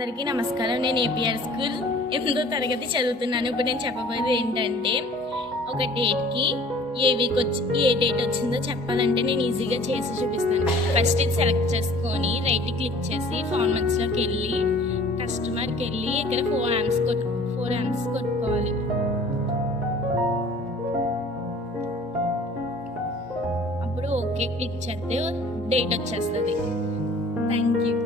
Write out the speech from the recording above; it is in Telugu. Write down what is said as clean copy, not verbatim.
అందరికీ నమస్కారం. నేను ఏపీఆర్ స్కూల్ 8వ తరగతి చదువుతున్నాను. ఇప్పుడు నేను చెప్పబోయేది ఏంటంటే, ఒక డేట్కి ఏ డేట్ వచ్చిందో చెప్పాలంటే నేను ఈజీగా చేసి చూపిస్తాను. ఫస్ట్ ఇది సెలెక్ట్ చేసుకొని రైట్ క్లిక్ చేసి ఫార్మాట్స్లోకి వెళ్ళి కస్టమర్కి వెళ్ళి ఇక్కడ 4 amps కొట్టుకోవాలి. అప్పుడు ఓకే క్లిక్ చేస్తే డేట్ వచ్చేస్తుంది. Thank you.